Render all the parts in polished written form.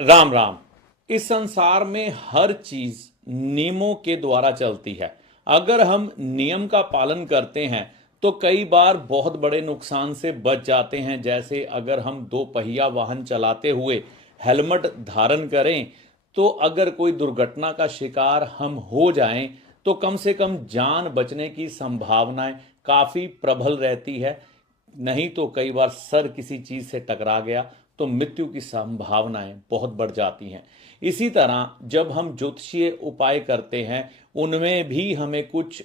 राम राम। इस संसार में हर चीज नियमों के द्वारा चलती है। अगर हम नियम का पालन करते हैं तो कई बार बहुत बड़े नुकसान से बच जाते हैं। जैसे अगर हम दो पहिया वाहन चलाते हुए हेलमेट धारण करें तो अगर कोई दुर्घटना का शिकार हम हो जाएं तो कम से कम जान बचने की संभावनाएं काफी प्रबल रहती है। नहीं तो कई बार सर किसी चीज से टकरा गया तो मृत्यु की संभावनाएं बहुत बढ़ जाती हैं। इसी तरह जब हम ज्योतिषीय उपाय करते हैं उनमें भी हमें कुछ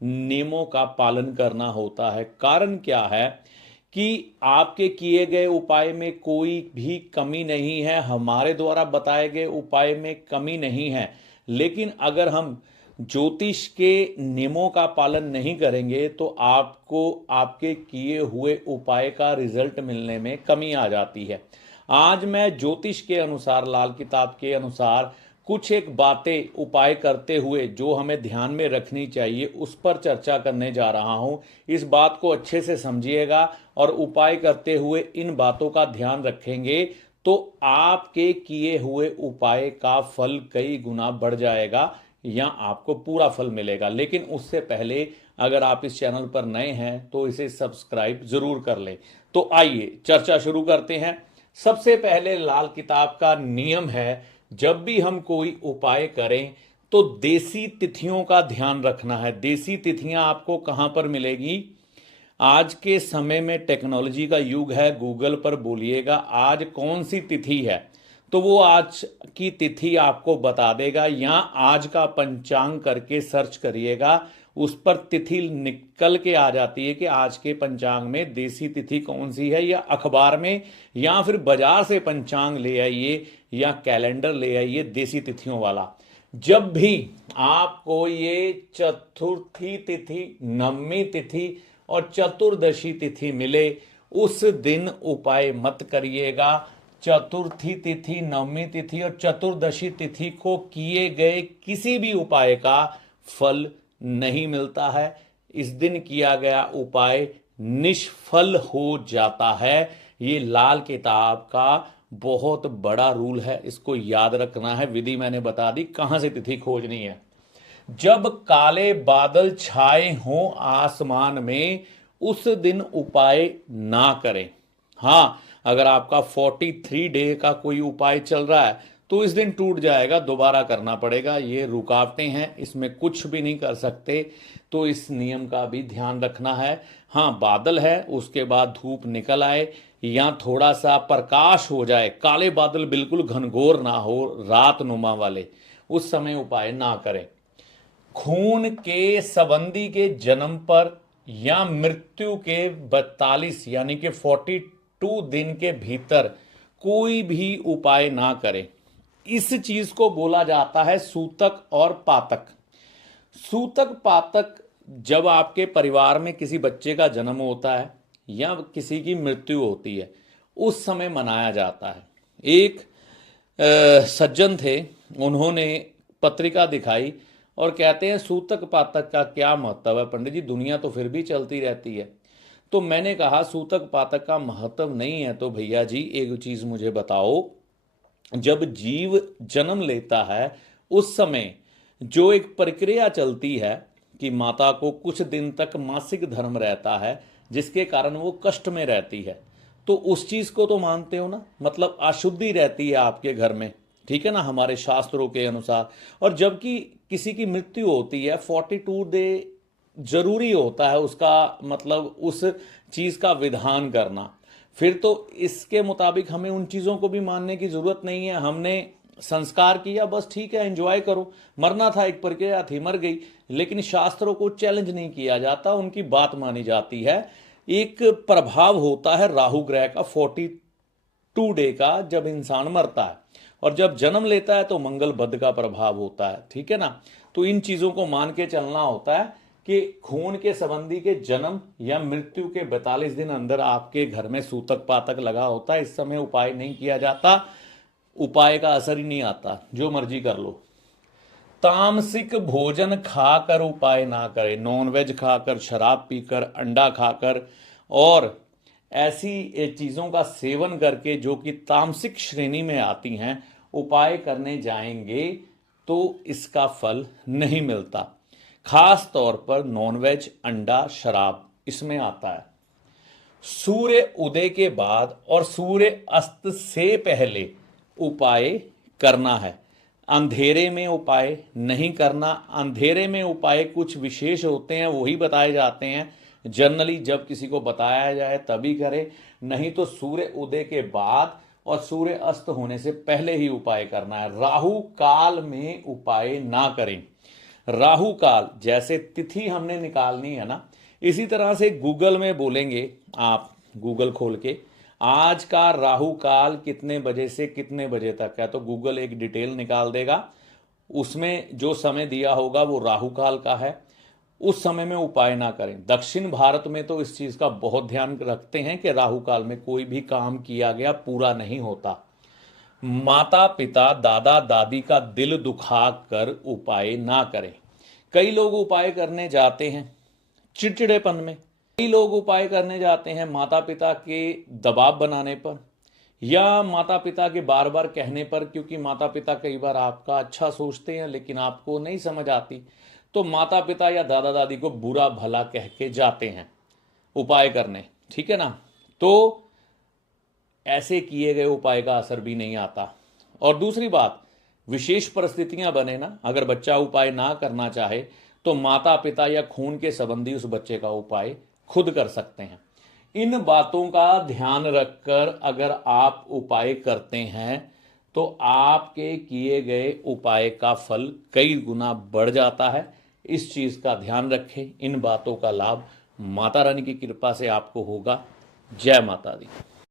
नियमों का पालन करना होता है। कारण क्या है कि आपके किए गए उपाय में कोई भी कमी नहीं है, हमारे द्वारा बताए गए उपाय में कमी नहीं है। लेकिन अगर हम ज्योतिष के नियमों का पालन नहीं करेंगे तो आपको आपके किए हुए उपाय का रिजल्ट मिलने में कमी आ जाती है। आज मैं ज्योतिष के अनुसार, लाल किताब के अनुसार कुछ एक बातें उपाय करते हुए जो हमें ध्यान में रखनी चाहिए उस पर चर्चा करने जा रहा हूं। इस बात को अच्छे से समझिएगा और उपाय करते हुए इन बातों का ध्यान रखेंगे तो आपके किए हुए उपाय का फल कई गुना बढ़ जाएगा या आपको पूरा फल मिलेगा। लेकिन उससे पहले अगर आप इस चैनल पर नए हैं तो इसे सब्सक्राइब जरूर कर लें। तो आइए चर्चा शुरू करते हैं। सबसे पहले लाल किताब का नियम है, जब भी हम कोई उपाय करें तो देसी तिथियों का ध्यान रखना है। देसी तिथियां आपको कहां पर मिलेगी? आज के समय में टेक्नोलॉजी का युग है, गूगल पर बोलिएगा आज कौन सी तिथि है तो वो आज की तिथि आपको बता देगा। या आज का पंचांग करके सर्च करिएगा, उस पर तिथि निकल के आ जाती है कि आज के पंचांग में देसी तिथि कौन सी है। या अखबार में या फिर बाजार से पंचांग ले आइए या कैलेंडर ले आइए देसी तिथियों वाला। जब भी आपको ये चतुर्थी तिथि, नवमी तिथि और चतुर्दशी तिथि मिले उस दिन उपाय मत करिएगा। चतुर्थी तिथि, नवमी तिथि और चतुर्दशी तिथि को किए गए किसी भी उपाय का फल नहीं मिलता है। इस दिन किया गया उपाय निष्फल हो जाता है। ये लाल किताब का बहुत बड़ा रूल है, इसको याद रखना है। विधि मैंने बता दी, कहां से तिथि खोजनी है। जब काले बादल छाए हों आसमान में उस दिन उपाय ना करें। हाँ, अगर आपका 43 डे का कोई उपाय चल रहा है तो इस दिन टूट जाएगा, दोबारा करना पड़ेगा। ये रुकावटें हैं, इसमें कुछ भी नहीं कर सकते। तो इस नियम का भी ध्यान रखना है। हाँ, बादल है उसके बाद धूप निकल आए या थोड़ा सा प्रकाश हो जाए, काले बादल बिल्कुल घनघोर ना हो, रात नुमा वाले, उस समय उपाय ना करें। खून के संबंधी के जन्म पर या मृत्यु के 42 यानी कि 42 दिन के भीतर कोई भी उपाय ना करें। इस चीज को बोला जाता है सूतक और पातक। सूतक पातक जब आपके परिवार में किसी बच्चे का जन्म होता है या किसी की मृत्यु होती है उस समय मनाया जाता है। एक सज्जन थे, उन्होंने पत्रिका दिखाई और कहते हैं सूतक पातक का क्या महत्व है पंडित जी, दुनिया तो फिर भी चलती रहती है। तो मैंने कहा सूतक पातक का महत्व नहीं है तो भैया जी एक चीज मुझे बताओ, जब जीव जन्म लेता है उस समय जो एक प्रक्रिया चलती है कि माता को कुछ दिन तक मासिक धर्म रहता है जिसके कारण वो कष्ट में रहती है, तो उस चीज को तो मानते हो ना, मतलब अशुद्धि रहती है आपके घर में, ठीक है ना, हमारे शास्त्रों के अनुसार। और जबकि किसी की मृत्यु होती है 42 डे जरूरी होता है उसका, मतलब उस चीज का विधान करना। फिर तो इसके मुताबिक हमें उन चीजों को भी मानने की जरूरत नहीं है। हमने संस्कार किया, बस ठीक है, एंजॉय करो। मरना था, एक प्रक्रिया थी, मर गई। लेकिन शास्त्रों को चैलेंज नहीं किया जाता, उनकी बात मानी जाती है। एक प्रभाव होता है राहु ग्रह का 42 डे का, जब इंसान मरता है और जब जन्म लेता है तो मंगल बुध का प्रभाव होता है, ठीक है ना। तो इन चीजों को मान के चलना होता है कि खून के संबंधी के जन्म या मृत्यु के 42 दिन अंदर आपके घर में सूतक पातक लगा होता है। इस समय उपाय नहीं किया जाता, उपाय का असर ही नहीं आता, जो मर्जी कर लो। तामसिक भोजन खाकर उपाय ना करें, नॉनवेज खाकर, शराब पीकर, अंडा खाकर और ऐसी चीज़ों का सेवन करके जो कि तामसिक श्रेणी में आती हैं उपाय करने जाएंगे तो इसका फल नहीं मिलता। खास तौर पर नॉनवेज, अंडा, शराब इसमें आता है। सूर्य उदय के बाद और सूर्य अस्त से पहले उपाय करना है। अंधेरे में उपाय नहीं करना। अंधेरे में उपाय कुछ विशेष होते हैं, वही बताए जाते हैं। जनरली जब किसी को बताया जाए तभी करे, नहीं तो सूर्य उदय के बाद और सूर्य अस्त होने से पहले ही उपाय करना है। राहु काल में उपाय ना करें। राहु काल जैसे तिथि हमने निकालनी है ना, इसी तरह से गूगल में बोलेंगे, आप गूगल खोल के आज का राहु काल कितने बजे से कितने बजे तक है, तो गूगल एक डिटेल निकाल देगा। उसमें जो समय दिया होगा वो राहु काल का है। उस समय में उपाय ना करें। दक्षिण भारत में तो इस चीज का बहुत ध्यान रखते हैं कि राहु काल में कोई भी काम किया गया पूरा नहीं होता। माता पिता, दादा दादी का दिल दुखा कर उपाय ना करें। कई लोग उपाय करने जाते हैं चिड़चिड़ेपन में, कई लोग उपाय करने जाते हैं माता पिता के दबाव बनाने पर या माता पिता के बार बार कहने पर, क्योंकि माता पिता कई बार आपका अच्छा सोचते हैं लेकिन आपको नहीं समझ आती, तो माता पिता या दादा दादी को बुरा भला कह के जाते हैं उपाय करने, ठीक है ना। तो ऐसे किए गए उपाय का असर भी नहीं आता। और दूसरी बात, विशेष परिस्थितियां बने ना, अगर बच्चा उपाय ना करना चाहे तो माता पिता या खून के संबंधी उस बच्चे का उपाय खुद कर सकते हैं। इन बातों का ध्यान रखकर अगर आप उपाय करते हैं तो आपके किए गए उपाय का फल कई गुना बढ़ जाता है। इस चीज का ध्यान रखें। इन बातों का लाभ माता रानी की कृपा से आपको होगा। जय माता दी।